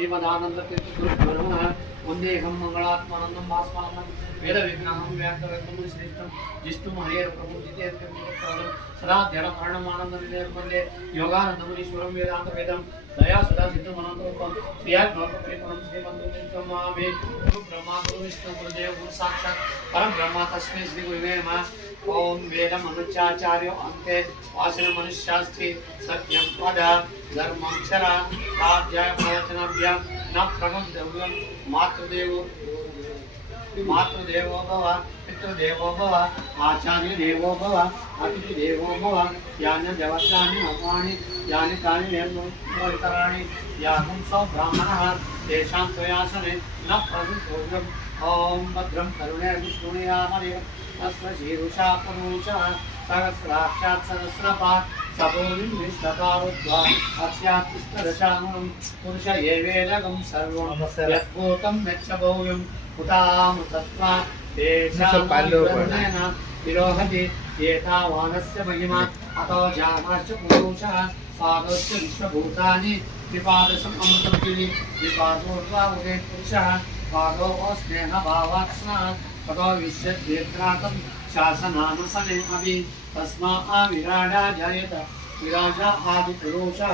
श्रीमदानन्दतीर्थगुरुभ्यो नमः। वन्देऽहं मङ्गलात्मानन्दं भास्मानन्दं वेदविघ्नाहं व्याप्तवेदं श्रेष्ठं जिष्णुं हरेर्प्रभुजितेत्यं सदा ध्यानमरणमानन्दं वन्दे योगानन्दमुनीश्वरं वेदान्तवेदं दया सदा सिद्धमनन्तरूपं श्रियात्मकपरिपूर्णं श्रीमन्तं मामे गुरु ब्रह्मा गुरु विष्णु गुरुदेव गुरु साक्षात् परं ब्रह्म तस्मै श्री गुरुवे नमः। ओम वेदम अनुचाचार्यो अन्ते वासन मनुष्यास्ति सत्यं पद धर्मक्षर आद्या प्रवचनाभ्यां न प्रबन्धव्यं मातृदेवो भव पितृदेवो भव आचार्य देवो भव अतिथि देवो भव यानि देवतानि अपानि यानि कानि निर्मोहितराणि याहं सौ ब्राह्मणः तेषां त्वयासने न प्रबन्धव्यम्। ओम भद्रं करुणे विष्णुयामदेव तस्मै शीरुषा पुरुषः सहस्राक्षात् सहस्रपात् सभूमिं विश्वकारुद्वा अस्यात्तिष्ठदशाङ्गुलं पुरुष एवेदगं सर्वं यद्भूतं यच्चभव्यं हुतामुतत्वा तेषां विरोहति एतावानस्य महिमा अतो जामाश्च पुरुषः पादस्य विश्वभूतानि विपादसम् अमृतगिरि विपादोर्वा उदे पुरुषः पादो स्नेहभावात्मना ततो विश्वद्वेत्रातं शासनानुसने अभि तस्मा विराजा जायत विराजा आदिपुरुषः।